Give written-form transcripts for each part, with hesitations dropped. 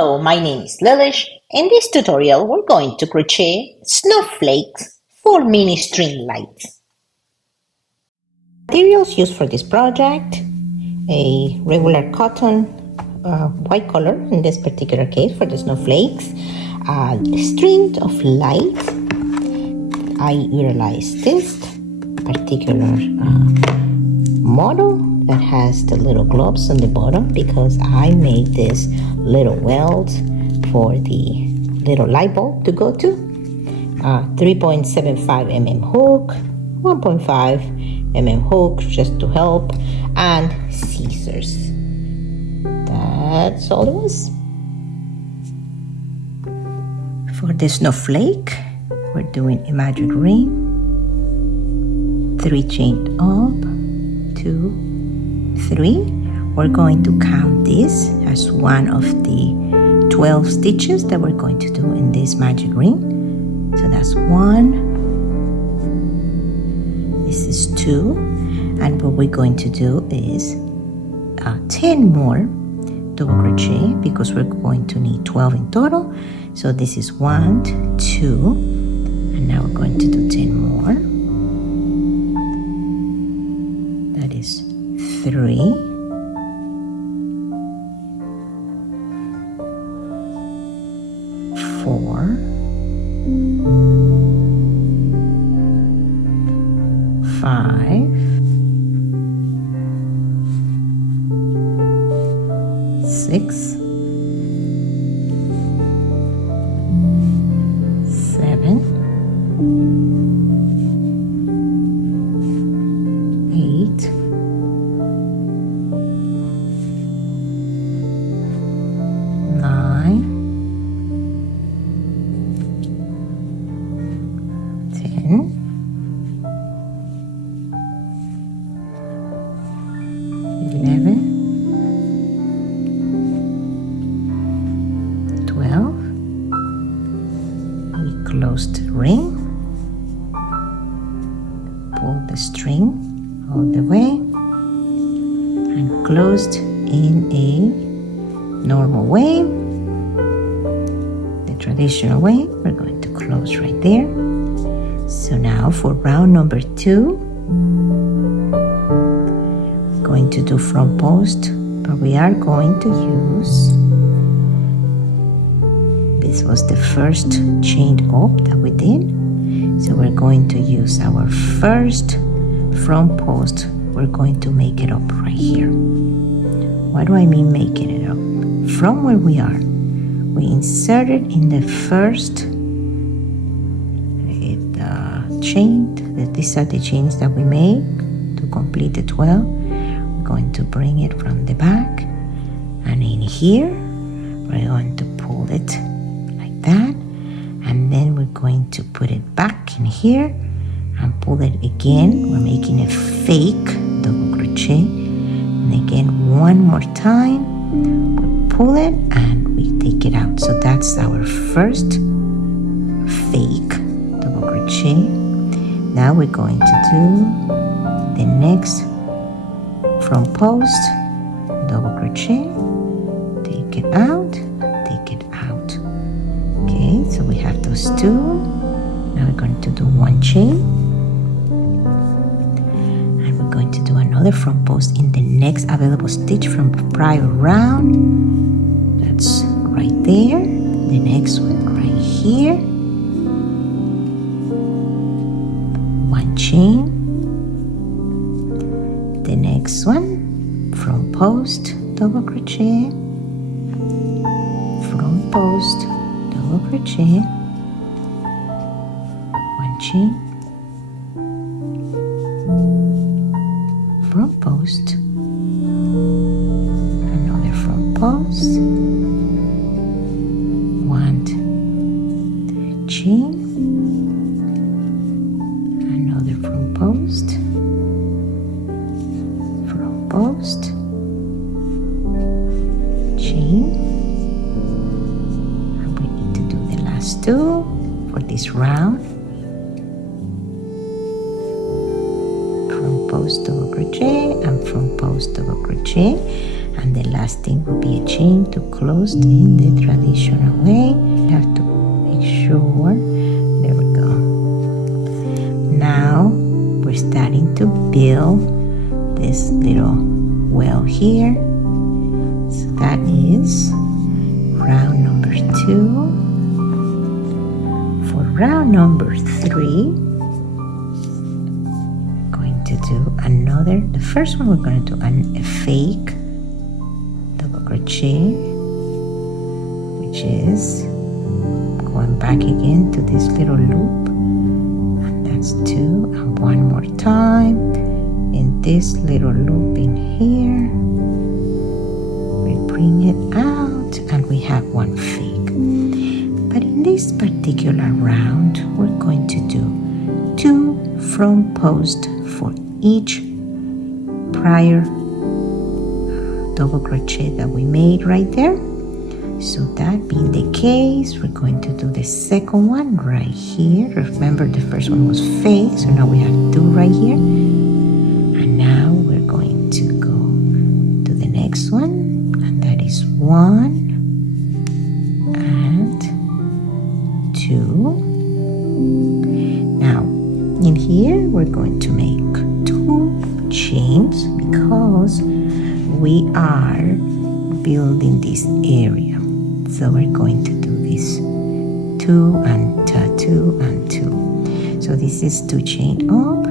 Hello, my name is Lilish. In this tutorial, we're going to crochet snowflakes for mini string lights. Materials used for this project: a regular cotton, white color in this particular case for the snowflakes, a string of lights. I utilized this particular model that has the little globes on the bottom because I made this little weld for the little light bulb to go to. 3.75 mm hook, 1.5 mm hook just to help, and scissors. That's all it was. For the snowflake, we're doing a magic ring, 3 chained up, 2, 3. We're going to count this as one of the 12 stitches that we're going to do in this magic ring. So that's 1, this is 2, and what we're going to do is 10 more double crochet because we're going to need 12 in total. So this is 1, 2, and now we're going to do 10 more. That is 3, 4, 5, 6, 7, 8, 9, 10, 11, 12. We close the ring, pull the string all the way, and closed in a normal way, the traditional way. We're going to close right there. So now for round number 2, we're going to do front post, but we are going to use, this was the first chained up that we did, so we're going to use our first front post. We're going to make it up right here. What do I mean making it up? From where we are, we inserted in the first chain. These are the chains that we make to complete the 12. We're going to bring it from the back, and in here we're going to pull it like that, and then we're going to put it back in here and pull it again. We're making a fake double crochet, and again one more time we pull it and we take it out. So that's our first fake double crochet. Now we're going to do the next front post double crochet, take it out, take it out. Okay, so we have those 2. Now we're going to do 1 chain, and we're going to do another front post in the next available stitch from the prior round. That's right there. The next one right here, 1 chain, the next one front post double crochet, front post double crochet, 1 chain, front post, another front post, 1 chain, another front post, chain, and we need to do the last 2 for this round. Front post double crochet and front post double crochet, and the last thing will be a chain to close in the traditional way. You have to make sure. There we go. Now we're starting to build this little well here. So that is round number 2. For round number 3, going to do another. The first one we're going to do a fake double crochet, which is going back again to this little loop, and that's 2, and one more time in this little loop in here. We bring it out and we have one fake. But in this particular round, we're going to do 2 front posts for each prior double crochet that we made right there. So that being the case, we're going to do the second one right here. Remember, the first one was fake, so now we have 2 right here. And now we're going to go to the next one, and that is 1 and 2. Now in here we're going to make 2 chains because we are building this area. So we're going to do this 2 and 2 and 2. So this is 2 chain up.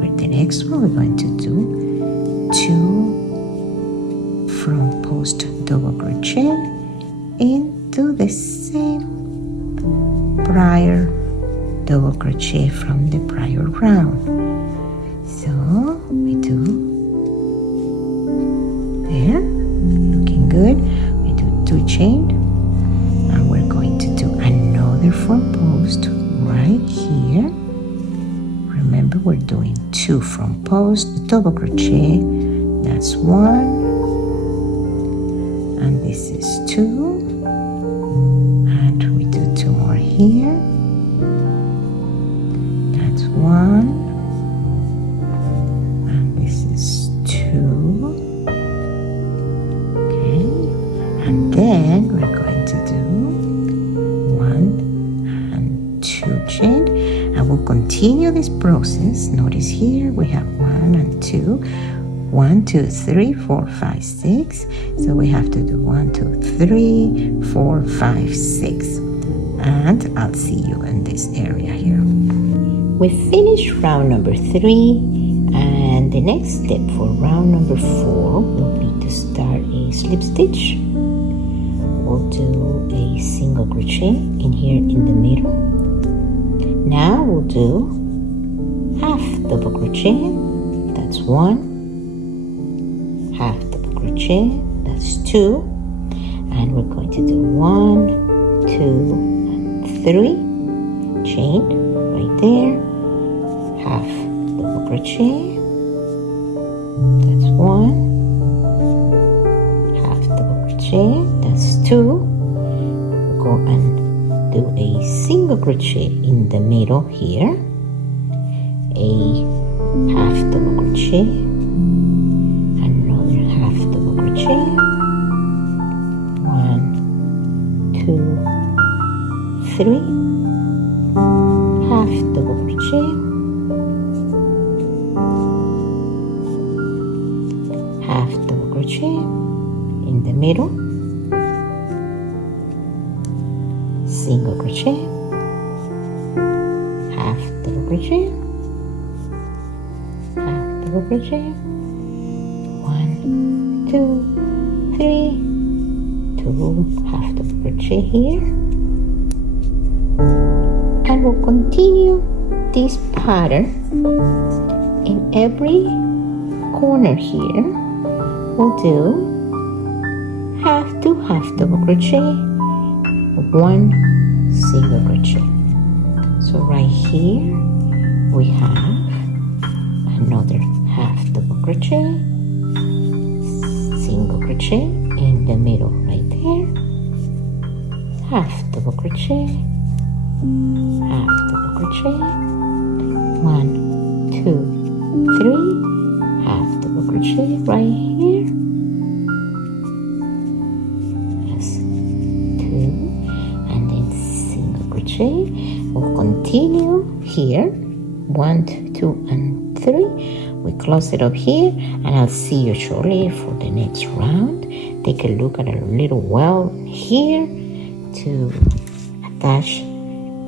With the next one we're going to do 2 front post double crochet into the same prior double crochet from the prior round. So we do there, looking good. We do 2 chain, and we're going to do another front post right here. Remember, we're doing 2 front post double crochet. That's 1, and this is 2, and we do 2 more here. That's 1, and this is 2. Okay, and then we're going to do 1 and 2 chain, and we'll continue this process. Notice here we have 1 and 2. 1, 2, 3, 4, 5, 6. So we have to do 1, 2, 3, 4, 5, 6. And I'll see you in this area here. We finished round number 3, and the next step for round number 4 will be to start a slip stitch. We'll do a single crochet in here in the middle. Now we'll do half double crochet. That's 1. Half double crochet, that's 2, and we're going to do 1, 2, and 3 chain right there. Half double crochet, that's 1. Half double crochet, that's 2. We'll go and do a single crochet in the middle here. A half double crochet. Crochet, 1, 2, 3, half double crochet, half double crochet in the middle, single crochet, half double crochet, half double crochet, 1, 2, 3, 2 half double crochet here, and we'll continue this pattern in every corner here. We'll do half to half double crochet, 1 single crochet. So right here we have another half double crochet, single crochet in the middle right there, half double crochet, half double crochet, 1, 2, 3, half double crochet right here, crochet. We'll continue here, 1, 2, and 3. We close it up here, and I'll see you shortly for the next round. Take a look at a little well here to attach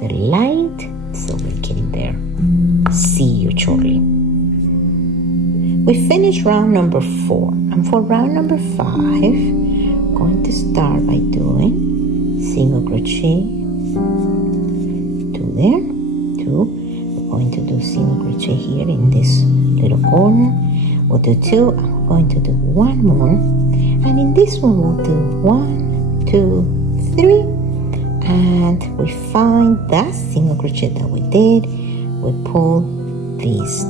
the light so we can there. See you shortly. We finished round number 4, and for round number 5, I'm going to start by doing single crochet, 2 there, 2. We're going to do single crochet here in this little corner. We'll do 2, and we're going to do 1 more, and in this one we'll do 1, 2, 3, and we find that single crochet that we did. We pull this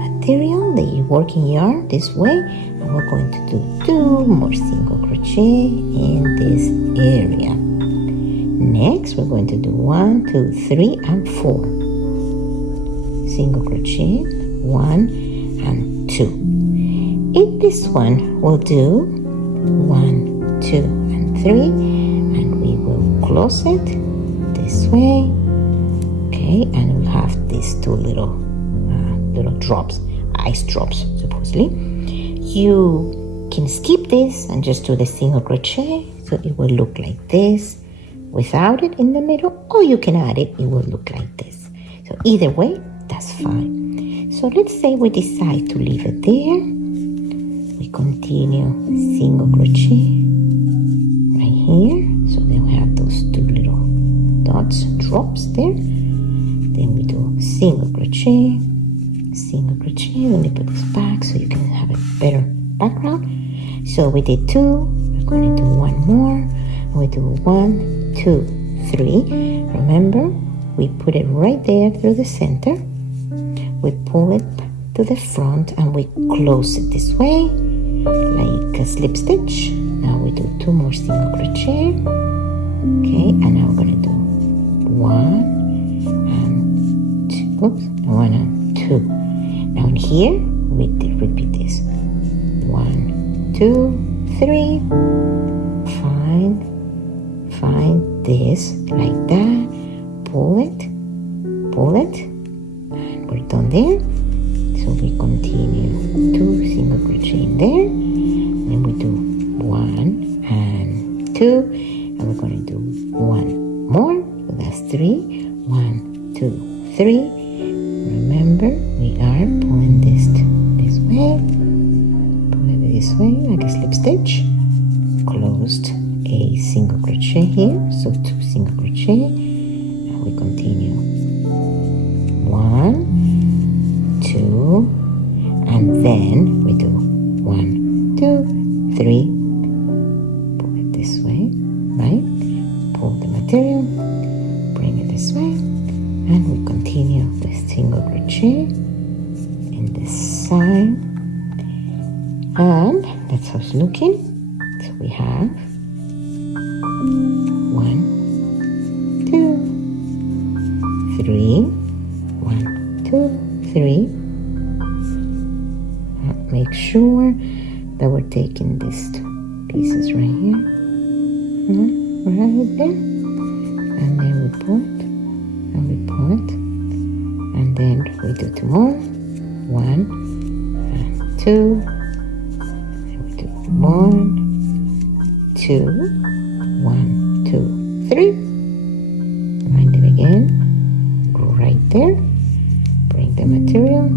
material, the working yarn, this way, and we're going to do 2 more single crochet in this area. Next we're going to do 1, 2, 3, and 4 single crochet, 1 and 2. In this one we'll do 1, 2, and 3, and we will close it this way. Okay, and we'll have these 2 little drops, ice drops supposedly. You can skip this and just do the single crochet, so it will look like this without it in the middle, or you can add it, it will look like this. So either way, that's fine. So let's say we decide to leave it there. We continue single crochet right here, so then we have those 2 little dots, drops there. Then we do single crochet, single crochet. Let me put this back so you can have a better background. So we did 2, we're going to do 1 more, and we do 1, 2, 3. Remember, we put it right there through the center. We pull it to the front and we close it this way like a slip stitch. Now we do 2 more single crochet. Okay, and now we're going to do 1 and 2, oops, 1 and 2. Now in here we repeat this, 1, 2, 3. Find this like that, pull it, and we're done there. So we continue 2 single crochet in there, then we do 1 and 2, and we're going to do 1 more, so that's 3, 1, 2, 3. Remember, we are pulling this way, pull it this way like a slip stitch, closed a single crochet here, so 2 single crochet, and we continue 1, 2, and then we do 1, 2, 3, pull it this way, right? Pull the material, bring it this way, and we continue the single crochet in this side, and that's how it's looking. So we have 1, 2, 3, 1, 2, 3. Make sure that we're taking these 2 pieces right here, right there, and then we pull it, and we pull it, and then we do 2 more, 1 and 2, and we do 1, 2, 1, 2, 3. Find it again, go right there, bring the material,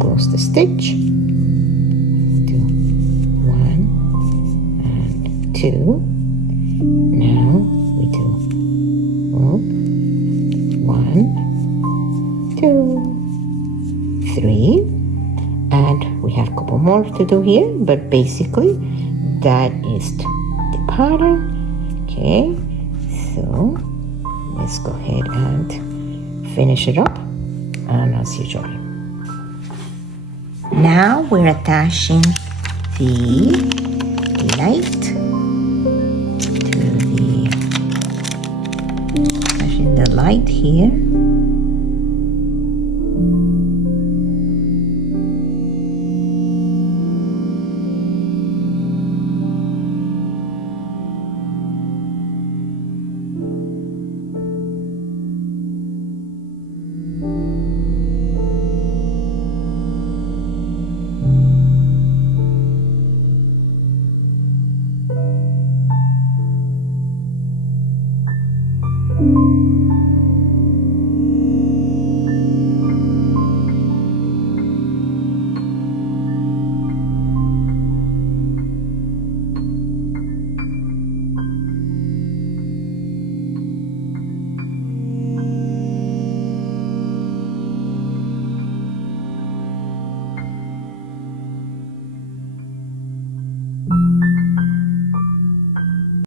close the stitch, do 1 and 2. Now we do 1, 2, 3, and we have a couple more to do here, but basically that is the pattern. Okay, so let's go ahead and finish it up, and I'll see you shortly. Now we're attaching the light to the light here.